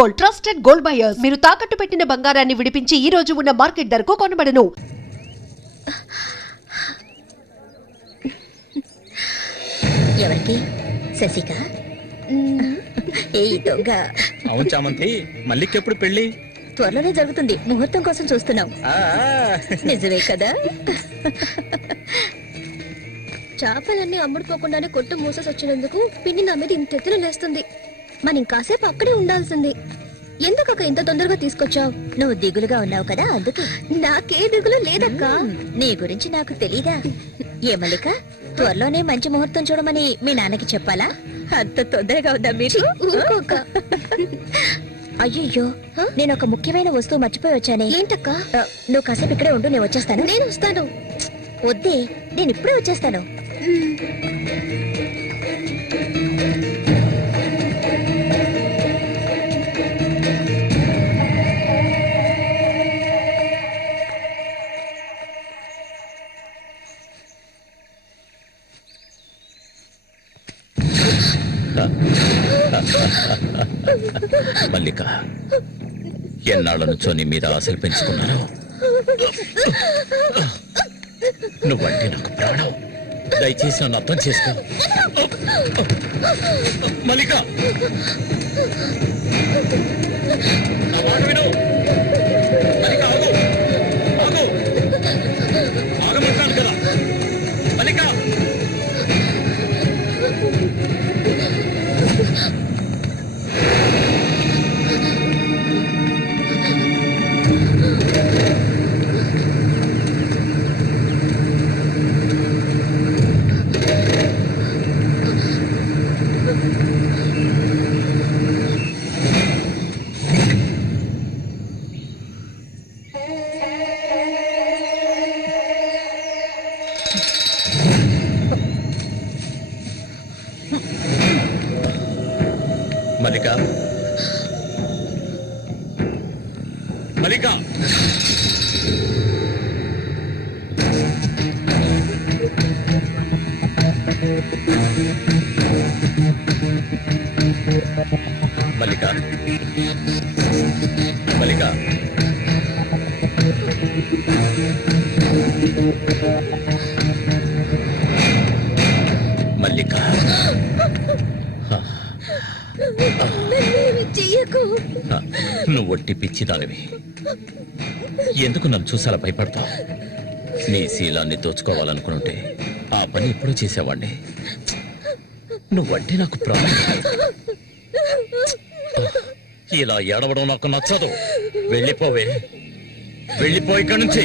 Gold, trusted gold buyers. మీరు తాకట్టు పెట్టిన బంగారాన్ని విడిపించి ఈ రోజు ఉన్న మార్కెట్ ధరకు కొనబడను. ఎవరికి? శశిక? ఏ దొంగ? అవును చామంతి, మల్లికెప్పుడు పెళ్లి? త్వరలోనే జరుగుతుంది. ముహూర్తం కోసం చూస్తున్నాం. నిజమే కదా? చేపలన్నీ అమ్ముడుపోకుండానే కొట్టు మూసేసి వచ్చినందుకు పిన్ని నా మీద ఇంత ఎత్తున లేస్తుంది. మనం ఇంకాసేపు అక్కడే ఉండాల్సింది. ఎందుకక్క ఇంత తొందరగా తీసుకొచ్చావు? నువ్వు దిగులుగా ఉన్నావు కదా, అందుకు. నాకే దిగులు లేదక్క. నీ గురించి నాకు తెలీదా? ఏ మల్లిక, త్వరలోనే మంచి ముహూర్తం చూడమని మీ నాన్నకి చెప్పాలా? అంత తొందరగా ఉందా మీరు? అయ్యో, నేను ఒక ముఖ్యమైన వస్తువు మర్చిపోయి వచ్చానే. ఏంటక్క? నువ్వు కాసేపు ఇక్కడే ఉండు, నేను వచ్చేస్తాను. నేను వస్తాను. వద్దే, నేను ఇప్పుడే వచ్చేస్తాను. మల్లిక, ఎన్నాళ్ళ నుంచో నీ మీద ఆశలు పెంచుకున్నాను. నువ్వంటే నాకు ప్రాణం. దయచేసి నన్ను అర్థం చేసుకో. మల్లిక, నా మాట విను. మల్లిక, ఆగు ఆగు, ఆగమంటాను కదా. మల్లిక, మల్లిక, మల్లిక, మల్లిక, మల్లిక, మల్లిక, నువ్వు ఒట్టి పిచ్చిదానివి. ఎందుకు నన్ను చూసాలా భయపడతావు? నీ శీలాన్ని దోచుకోవాలనుకుంటే ఆ పని ఎప్పుడూ చేసేవాడిని. నువ్వంటే నాకు ప్రాణం. ఇలా ఏడవడం నాకు నచ్చదు. వెళ్ళిపోవే, వెళ్ళిపో ఇక్కడి నుంచి.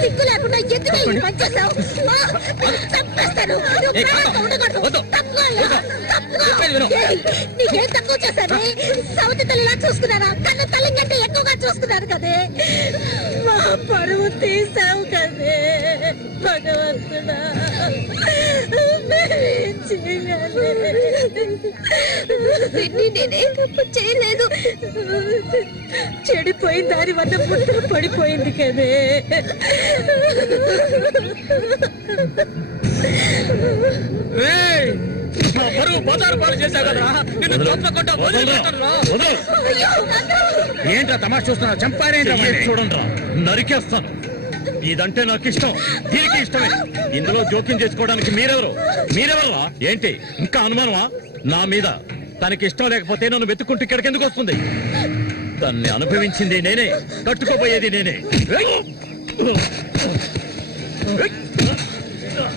సిగ్గు లేకుండా ఎందుకు పనిచేస్తావు? నీకేం తక్కువ చేశాను? సౌతి తల్లిలా చూసుకున్నారా? కన్ను తల్లి కంటే ఎక్కువగా చూసుకున్నారు కదే. మా పరువు తీసావు కదే భగవంతుడా. నేనే తప్పు చేయలేదు. చెడిపోయిన దాని వద్ద పుట్టుకు పడిపోయింది కదే. ఏంట్రా తమాషా చూస్తున్నా? చంపారేంట్రా? చూడండిరా, నరికేస్తాను. ఇదంటే నాకు ఇష్టం, దీనికి ఇష్టమే. ఇందులో జోక్యం చేసుకోవడానికి మీరెవరు? ఏంటి ఇంకా అనుమానమా నా మీద? తనకి ఇష్టం లేకపోతే నన్ను వెతుక్కుంటూ ఇక్కడికి ఎందుకు వస్తుంది? దాన్ని అనుభవించింది నేనే, కట్టుకోబోయేది నేనే.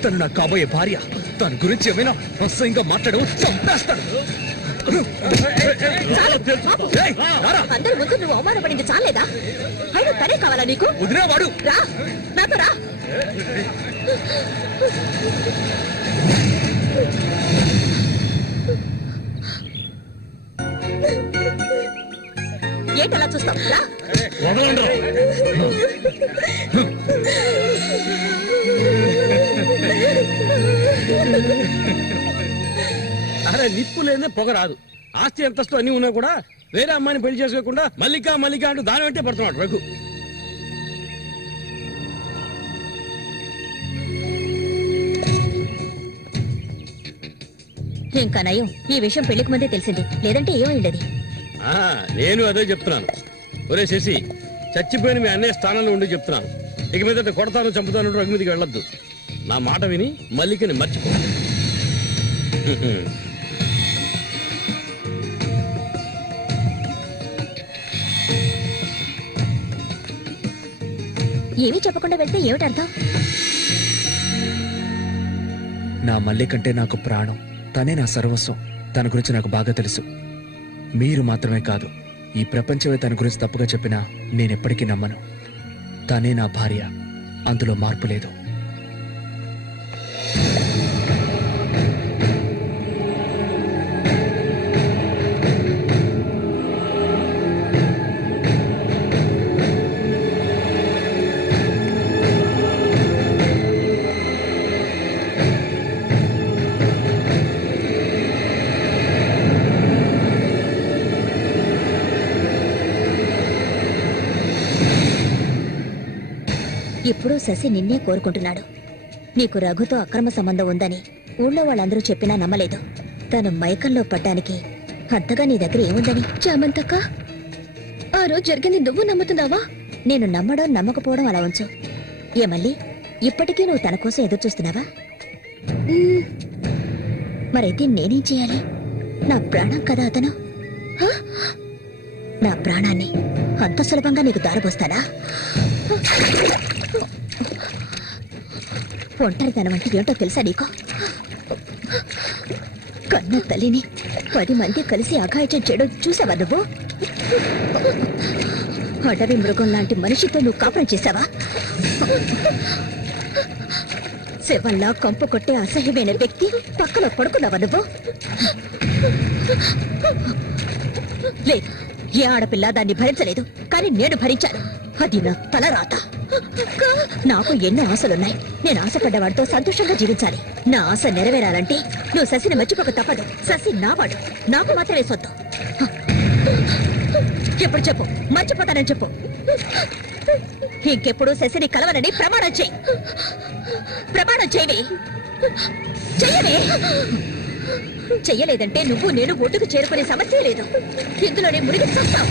తను నాకు కాబోయే భార్య. దాని గురించి ఏమైనా అసహ్యంగా మాట్లాడు, చంపేస్తాడు. అందరి ముందు నువ్వు అవమానపడింది చాలేదా? అయినా తనే కావాలా నీకు? వదిలేవాడు. రా, నాతో రా. ఏంటి అలా చూస్తావు? వదలండి. అరే నిప్పు లేదే పొగ రాదు. ఆస్తి అంతస్తు అన్ని ఉన్నా కూడా వేరే అమ్మాయిని పెళ్లి చేసుకోకుండా మల్లిక మల్లిక అంటూ దాని వెంటే పడుతున్నాడు రఘు. ఇంకా నయం ఈ విషయం పెళ్లికి ముందే తెలిసింది, లేదంటే ఏమైండది? నేను అదే చెప్తున్నాను. ఒరే శశి, చచ్చిపోయిన మీ అన్నయ్య స్థానంలో ఉండి చెప్తున్నాను, ఇక మీద కొడతాను చంపుతాను రఘు మీదకి వెళ్ళొద్దు. నా మాట విని మల్లికని మర్చిపో. ఏమీ చెప్పకుండా వెళ్తే ఏమిటి అర్థం? నా మల్లికంటే నాకు ప్రాణం, తనే నా సర్వస్వం. తన గురించి నాకు బాగా తెలుసు. మీరు మాత్రమే కాదు, ఈ ప్రపంచమే తన గురించి తప్పుగా చెప్పినా నేనెప్పటికీ నమ్మను. తనే నా భార్య, అందులో మార్పు లేదు. ఇప్పుడు శశి నిన్నే కోరుకుంటున్నాడు. నీకు రఘుతో అక్రమ సంబంధం ఉందని ఊళ్ళో వాళ్ళందరూ చెప్పినా నమ్మలేదు. తను మైకంలో పడ్డానికి అంతగా నీ దగ్గర ఏముందని? చామంతక్క, ఆ రోజు జరిగింది నువ్వు నమ్ముతున్నావా? నేను నమ్మడం నమ్మకపోవడం అలా ఉంచు. ఏ మళ్ళీ ఇప్పటికీ నువ్వు తన కోసం ఎదురు చూస్తున్నావా? మరైతే నేనేం చేయాలి? నా ప్రాణం కదా అతను. నా ప్రాణాన్ని అంత సులభంగా నీకు దారబోస్తానా? ఒంటరితనం అంటే ఏంటో తెలుసా నీకు? కన్న తల్లిని 10 మంది కలిసి అఘాయిత్యం చేయడం చూసావా నువ్వు? అడవి మృగం లాంటి మనిషితో నువ్వు కాపురం చేశావా? శవంలా కంపు కొట్టే అసహ్యమైన వ్యక్తి పక్కన పడుకున్నావా నువ్వు? లేదు, ఏ ఆడపిల్ల దాన్ని భరించలేదు, కానీ నేను భరించాను. అది నా తలరాత. నాకు ఎన్నో ఆశలున్నాయి. నేను ఆశపడ్డవాడితో సంతోషంగా జీవించాలి. నా ఆశ నెరవేరాలంటే నువ్వు శశిని మర్చిపోక తప్పదు. శశి నావాడు, నాకు మాత్రమే సొత్తు. ఎప్పుడు చెప్పు, మర్చిపోతానని చెప్పు. ఇంకెప్పుడు శశిని కలవనని ప్రమాణం చేయి. ప్రమాణం చేయవే, చెయ్యవే. చెయ్యలేదంటే నువ్వు నేను ఒడ్డుకు చేరుకునే సమస్య లేదు. ఇందులోనే మునిగి చూస్తావు.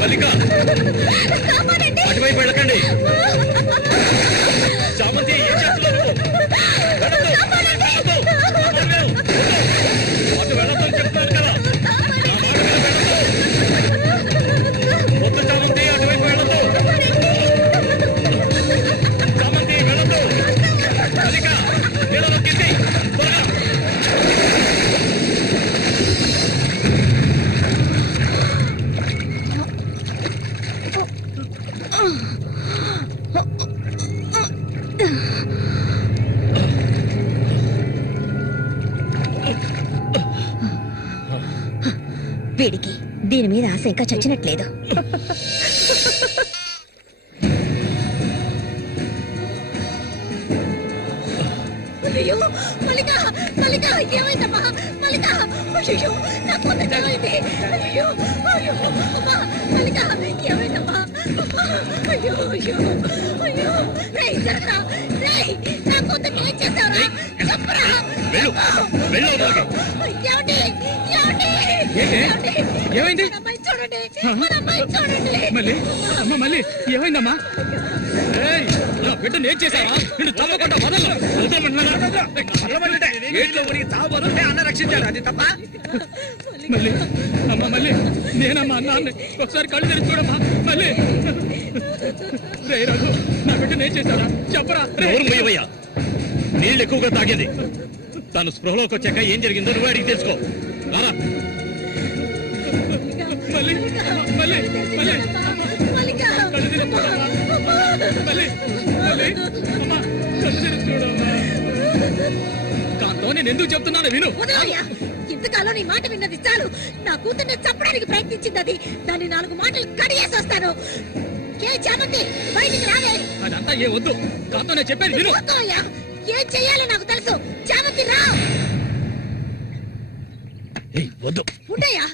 మల్లిక, అటువైపు వెళ్ళకండి. చామంతి, ఏం చేస్తున్నారు? అటు వెళ్ళొద్దని చెప్తున్నాను కదా. వద్దు చామంతి, అటువైపు వెళ్ళొద్దు. చామంతి వెళ్ళొద్దు. మల్లిక, నీళ్ళలో కింది త్వరగా. వీడికి దీని మీద ఆశ ఇంకా చచ్చినట్లేదు. అయ్యో మల్లిక, మల్లిక ఏమైందమ్మా? మల్లిక, అయ్యో నాకు కొందరైంది. అయ్యో అయ్యో అమ్మా, మల్లిక ఏమైందమ్మా? అయ్యో అయ్యో అయ్యో, రేయ్ జరగరా, రేయ్ నా కొందకి ఏం చేస్తారా? చెప్పరా. ఏమండి, ఏమండి, ఏమైంది? అమ్మాయి చూడండి, మన అమ్మాయి చూడండి. మళ్ళీ అమ్మ, మళ్ళీ ఏమైందమ్మా? బిడ్డ ఏం చేశావా? నిన్ను చంపకుండా వదలను. అన్న రక్షించాలి, అది తప్ప. మళ్ళీ అమ్మ, మళ్ళీ నేనమ్మా అన్నాన్ని ఒకసారి కళ్ళు తెరిచి చూడమ్మా. మళ్ళీ రే రఘు, నా బిడ్డను ఏం చేశారా? చెప్పరా. నోరుమయ్యవయ్యా, నీళ్ళు ఎక్కువగా తాగింది. తను స్పృహలోకి వచ్చాక ఏం జరిగిందో నువ్వు అడిగి తెలుసుకో. రారా. మళ్ళీ మళ్ళీ మళ్ళీ తెరిచి చూడమ్మా. మళ్ళీ మళ్ళీ అమ్మా కళ్ళు తెరిచి చూడమ్మా. కాంతో నేను ఎందుకు చెప్తున్నాను విను. వదలయ్యా, ఇంతకాలం నీ మాట విన్నది చాలు. నా కూతుర్ని చంపడానికి ప్రయత్నించింది అది. దాన్ని 4 మాటలు కడిగేసి వస్తాను. చామంతి బయటికి రాలే. అదంతా ఏ వద్దు. కాంతో నేను చెప్పేది విను. వదలయ్యా, ఏం చెయ్యాలో నాకు తెలుసు. చామంతి రా. ఏయ్, వద్దు. ఉండయ్యా.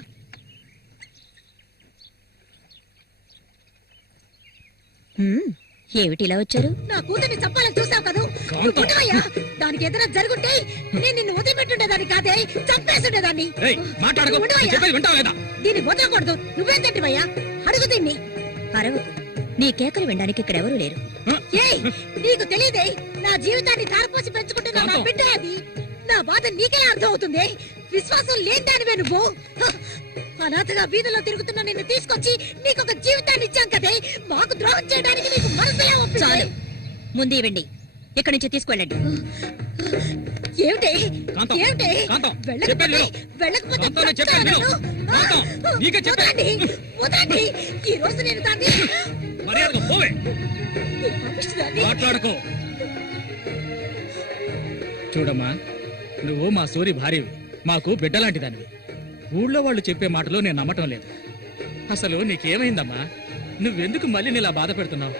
ఏమిటి ఇలా వచ్చారు? నా కూతుర్ని చంపాలని చూసావు కదా. కాంతం. ఉండవయ్యా, దానికి ఎదురు జరుగుంటే నేను నిన్ను వదిలిపెట్టుండేదాన్ని కాదే, చంపేస్తుండేదాన్ని. ఏయ్, మాట్లాడకు. నేను ఉండవయ్యా. చెప్పేది వింటావా లేదా? దీన్ని వదలకూడదు. నువ్వేం తింటివయ్యా? అడుగు దీన్ని. అరవకు. నీ కేకలు వినడానికి ఇక్కడ ఎవరూ లేరు. ఏయ్, నీకు తెలియదే, నా జీవితాన్ని ధారపోసి పెంచుకుంటున్న నా కాంతం. బిడ్డ అది. నా బాధ నీకెలా అర్థం అవుతుంది? విశ్వాసం లేని దానివే నువ్వు. హ, అనాథగా వీధిలో తిరుగుతున్న నిన్ను తీసుకొచ్చి నీకొక జీవితాన్ని ఇచ్చాం కదే. మాకు ద్రోహం చేయడానికి నీకు మనసులే ఒప్పింది. చాలు, ముందు ఇవ్వండి. ఇక్కడి నుంచి తీసుకెళ్ళండి. ఏమిటి కాంతం. ఏమిటి? కాంతం, వెళ్ళకపోతే చెప్పేది విను. వెళ్ళకపోతే కాంతం, నేను చెప్పేది విను. చంపుతాను. కాంతం, నీకే చెప్పేది. వదలండి, వదలండి. ఈ రోజు నేను దాన్ని మర్యాదగా పోవే. పంపిస్తుందాన్ని. మాట్లాడుకో. చూడమ్మా, నువ్వు మా సూరి భార్యవి, మాకు బిడ్డలాంటి దానివి. ఊళ్ళో వాళ్ళు చెప్పే మాటలు నేను నమ్మటం లేదు. అసలు నీకేమైందమ్మా? నువ్వెందుకు మళ్ళీ నీలా బాధ పెడుతున్నావు?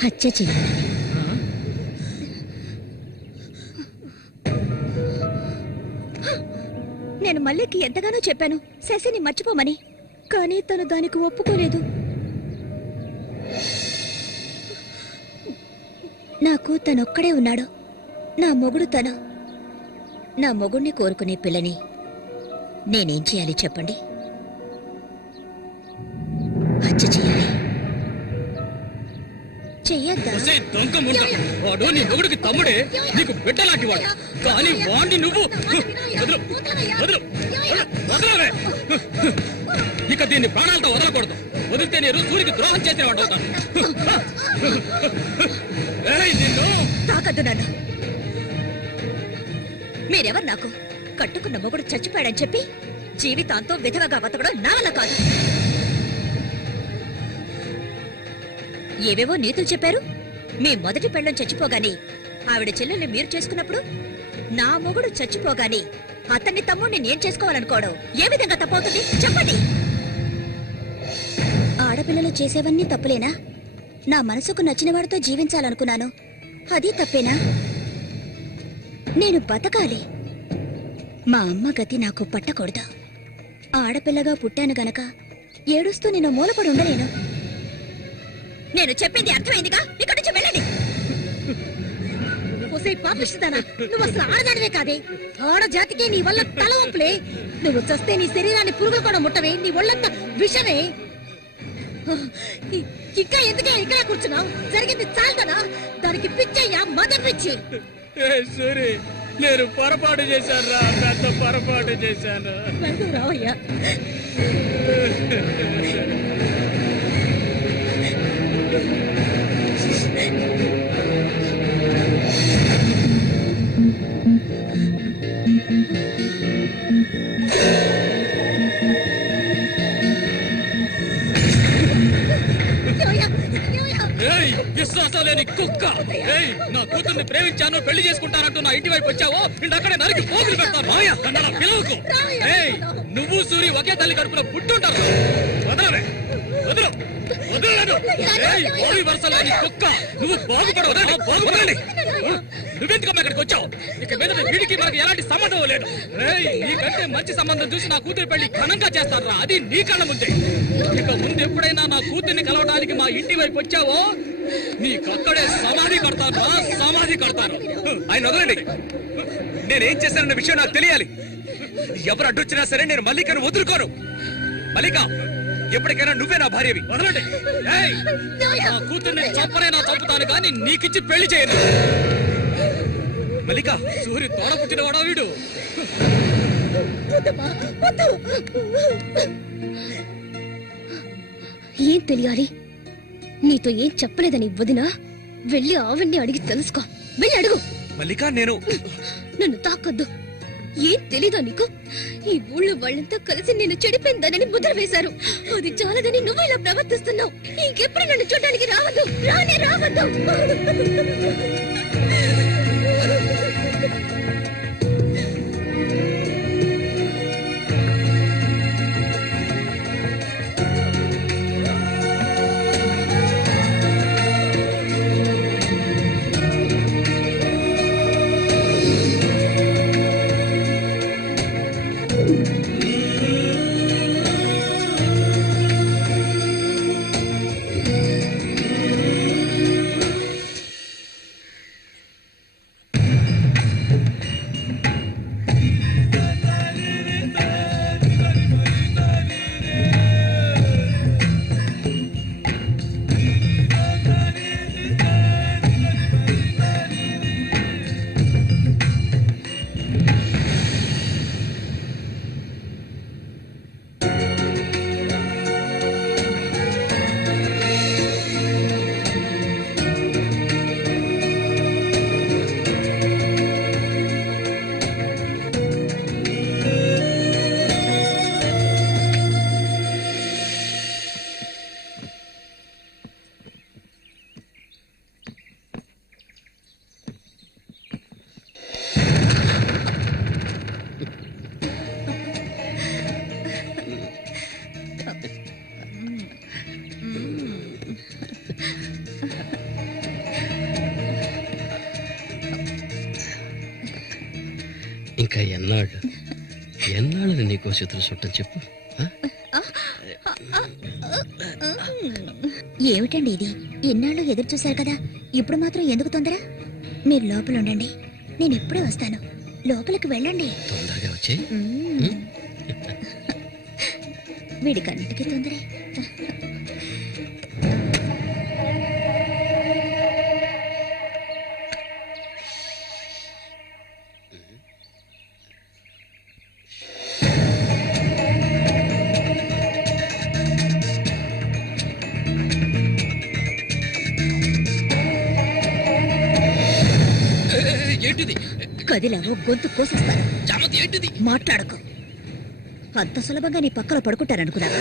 హత్య చేయాలి. నేను మల్లికి ఎంతగానో చెప్పాను శశిని మర్చిపోమని, కానీ తను దానికి ఒప్పుకోలేదు. నాకు తనొక్కడే ఉన్నాడు. నా మొగుడు తను. నా మొగుడిని కోరుకునే పిల్లని నేనేం చేయాలి చెప్పండి? హత్య చేయాలి. చెయ్యొద్దా? ఒసేయ్ దొంగ ముండ, వాడు నీ మొగుడికి తమ్ముడే, నీకు బిడ్డలాంటి వాడు. కానీ వాణ్ణి నువ్వు వదలు, వదలు, వదలవే. ఇక దీన్ని ప్రాణాలతో వదలకూడదు. వదిలితే నేను సూరికి ద్రోహం చేసిన వాడు అవుతాను. ఏయ్, నిన్ను తాకద్దు నన్ను. మీరెవరు నాకు? కట్టుకున్న మొగుడు చచ్చిపోయాడని చెప్పి జీవితాంతం విధవగా బతకడం నా వల్ల కాదు. ఏవేవో నీతులు చెప్పారు. మీ మొదటి పెళ్ళం చచ్చిపోగానే ఆవిడ చెల్లెల్ని మీరు చేసుకున్నప్పుడు నా మొగుడు చచ్చిపోగానే అతన్ని తమ్ముడిని నేను చేసుకోవాలనుకోవడం ఏ విధంగా తప్పవుతుంది చెప్పండి? ఆడపిల్లలు చేసేవన్నీ తప్పులేనా? నా మనసుకు నచ్చిన వాడితో జీవించాలనుకున్నాను, అది తప్పేనా? నేను బతకాలి. మా అమ్మ గతి నాకు పట్టకూడదు. ఆడపిల్లగా పుట్టాను గనక ఏడుస్తూ నేను మూలపడి ఉండలేను. నేను చెప్పింది అర్థమైందిగా? ఇక్కడి నుంచి వెళ్ళండి. ఒసేయ్ పాపిస్తుందానా, నువ్వు అసలు ఆడదానివే కాదే. ఆడ జాతికి నీ వల్ల తల వంపులే. నువ్వు చస్తే నీ శరీరాన్ని పురుగులు కూడా ముట్టవే. నీ ఒళ్ళంతా విషమే. ఇంకా ఎందుకే ఇక్కడ కూర్చున్నావు? జరిగింది చాలదనా? దానికి పిచ్చయ్యా, మద పిచ్చి. సూరి, నేను పొరపాటు చేశాను రా, పెద్ద పొరపాటు చేశాను. వెళ్తూ రావయ్యా. ఏమయ్యా? ఏమయ్యా? ఏయ్, విశ్వాసం లేని కుక్క. ఏయ్, నా కూతుర్ని ప్రేమించాను, పెళ్లి చేసుకుంటానంటూ నా ఇంటి వైపు వచ్చావో ఇంటక్కడే నరికి పోగులు పెడతాను. నన్ను అలా పిలవకు. ఏయ్, నువ్వు సూరి ఒకే తల్లి కడుపులో పుట్టుంటారు. వదలవే, వదలు, వదలలేదు. ఏయ్, ఓడి వరుస లేని కుక్క, నువ్వు బాగుపడవదే, బాగుపడాలి. నువ్వెందుకమ్మా ఇక్కడికి వచ్చావు? ఇక మీద వీడికి మనకి ఎలాంటి సంబంధం లేదు. ఏయ్, నీకంటే మంచి సంబంధం చూసి నా కూతురి పెళ్లి ఘనంగా చేస్తాను రా, అది నీ కళ్ళ ముందే. ఇక ముందు ఎప్పుడైనా నా కూతుర్ని కలవడానికి మా ఇంటి వైపు వచ్చావో నీకక్కడే సమాధి కడతాను రా, సమాధి కడతాను. ఆయన వదలండి. నేనేం చేశానన్న విషయం నాకు తెలియాలి. ఎవరు అడ్డొచ్చినా సరే నేను మల్లికను వదులుకోను. మల్లిక, ఎప్పటికైనా నువ్వే నా భార్యవి. వదలండి. ఏయ్, నా కూతుర్ని చంపనైనా చంపుతాను కానీ నీకిచ్చి పెళ్లి చేయను. మల్లిక, సూరి తోడ పుట్టిన వాడా వీడు? వద్దమ్మా, వద్దు. ఏం తెలియాలి? నీతో ఏం చెప్పలేదని వదినా. వెళ్ళి ఆవిడ్ని అడిగి తెలుసుకో. వెళ్ళి అడుగు. మల్లిక, నేను నన్ను తాకొద్దు. ఏం తెలీదా నీకు? ఈ ఊళ్ళో వాళ్ళంతా కలిసి నేను చెడిపోయిందనని ముద్ర వేశారు. అది చాలదని నువ్వు ఇలా ప్రవర్తిస్తున్నావు. ఇంకెప్పుడు నన్ను చూడడానికి రావద్దు, రానే రావద్దు. ఇంకా ఎన్నాళ్ళు నీకో చేతులు చుట్టం చెప్పు. ఏమిటండి ఇది? ఎన్నాళ్ళు ఎదురు చూశారు కదా, ఇప్పుడు మాత్రం ఎందుకు తొందర? మీరు లోపల ఉండండి, నేను ఇప్పుడే వస్తాను. లోపలికి వెళ్ళండి. తొందరగా వచ్చే. వీడికన్నిటికీ తొందరే. ఏంటిది? కదిలావో గొంతు కోసేస్తాను. చామంతి ఏంటిది? మాట్లాడకు. అంత సులభంగా నీ పక్కన పడుకుంటారనుకున్నావా?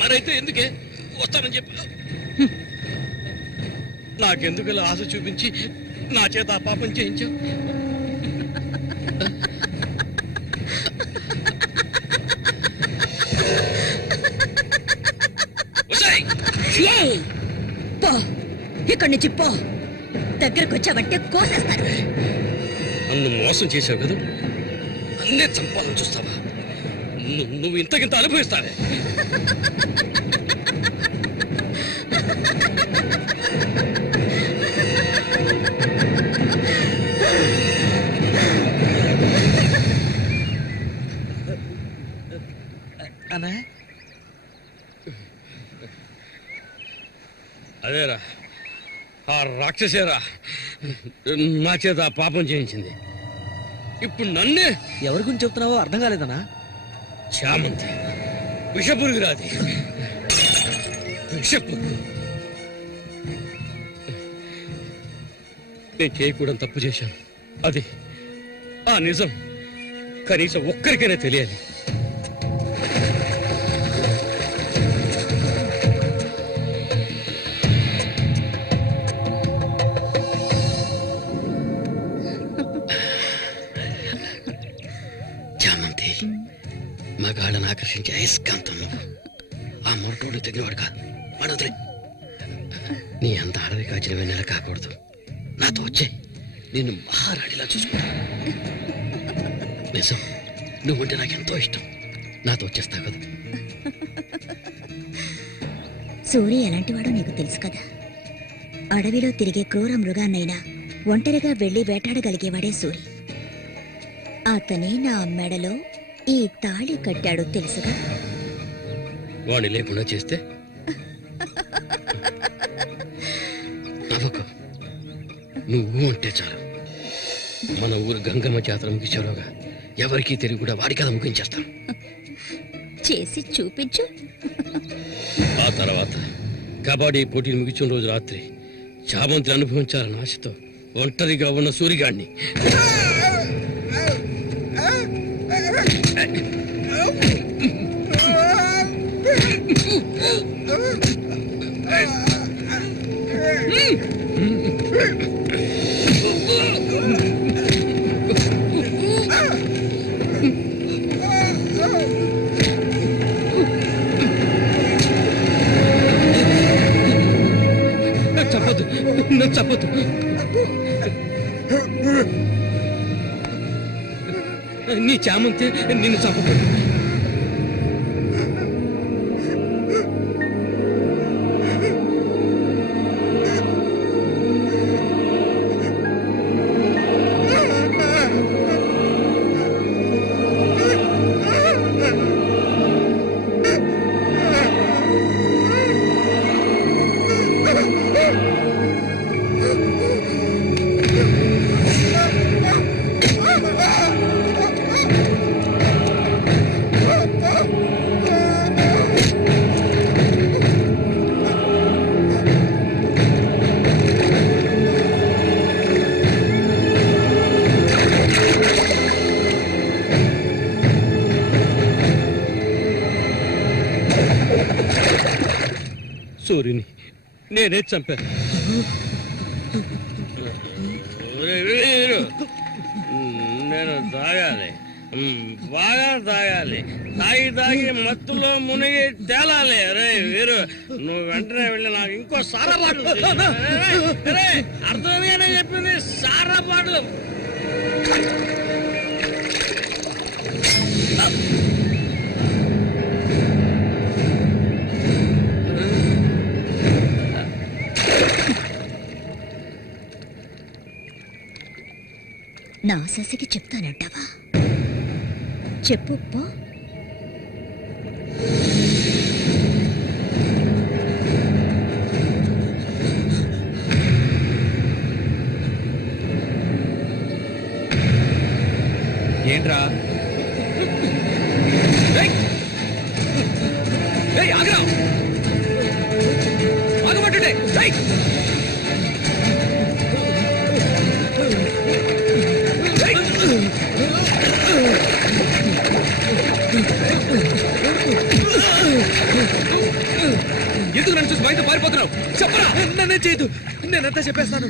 మరైతే ఎందుకే వస్తానని చెప్పు. నాకెందుకు ఇలా ఆశ చూపించి నా చేత ఆ పాపం చేయించావు? ఏయ్! పో, ఇక్కడి నుంచి పో. దగ్గరకు వచ్చావంటే కోసేస్తాను. నన్ను మోసం చేసావు కదా, అన్నే చంపాలని చూస్తావా? నువ్వు ఇంతకింత అనుభవిస్తావే. అదేరా, ఆ రాక్షసేరా నా చేత ఆ పాపం చేయించింది. ఇప్పుడు నన్నే. ఎవరి గురించి చెప్తున్నావో అర్థం కాలేదనా? చామంతి విషపురుగు రాది, విషపురుగు. నేను చేయకూడని తప్పు చేశాను. అది ఆ నిజం కనీసం ఒక్కరికైనా తెలియాలి. చామంతి మగాళ్ళని ఆకర్షించే అయస్కాంతం నువ్వు. ఆ మొరటోడు తెగినవాడు కాదు, వాడొదిలే. నీ అంత అడవి కాచిన వెన్నెల కాకూడదు. నాతో వచ్చే నిన్ను మహారాణిలా చూసుకుంటా. నిజం, నువ్వంటే నాకెంతో ఇష్టం. నాతో వచ్చేస్తావు కదా. సూర్య ఎలాంటివాడో నీకు తెలుసు కదా. అడవిలో తిరిగే క్రూర మృగాన్నైనా ఒంటరిగా వెళ్లి వేటాడగలిగేవాడే సూరి. అతనే నా మెడలో ఈ తాళి కట్టాడు తెలుసుగా. వాణ్ణి లేకుండా చేస్తే నవ్వకు. నువ్వు అంటే చాలు. మన ఊరు గంగమ్మ జాతర ముగించేలోగా ఎవరికీ తెలివి కూడా వాడి కథ ముగించేస్తాం. చేసి చూపించు. ఆ తర్వాత కబడ్డీ పోటీలు ముగించిన రోజు రాత్రి చామంతిని అనుభవించాలన్న ఆశతో ఒంటరిగా ఉన్న సూరిగాడిని చెప్పొద్దు, నన్ను చెప్పొద్దు. నీ చామంతి నిన్ను చంపకూడదు. సూర్యుని నేనే చంపాను. నేను తాగాలి, బాగా తాగాలి. తాగి తాగి మత్తులో మునిగి తేలాలి. రే వీరు, నువ్వు వెంటనే వెళ్ళి నాకు ఇంకో సారా బాటలు అర్థమేనే చెప్పింది. సారా బాటలు నా శశికి చెప్తానంటావా? చెప్పు పో. ఏంట్రా? ఆగరా, ఆగమంటుండే. ఎందుకు నన్ను చూసి బయట పారిపోతున్నావు? చెప్పరా. నన్నే చేయదు, నేనంతా చెప్పేస్తాను.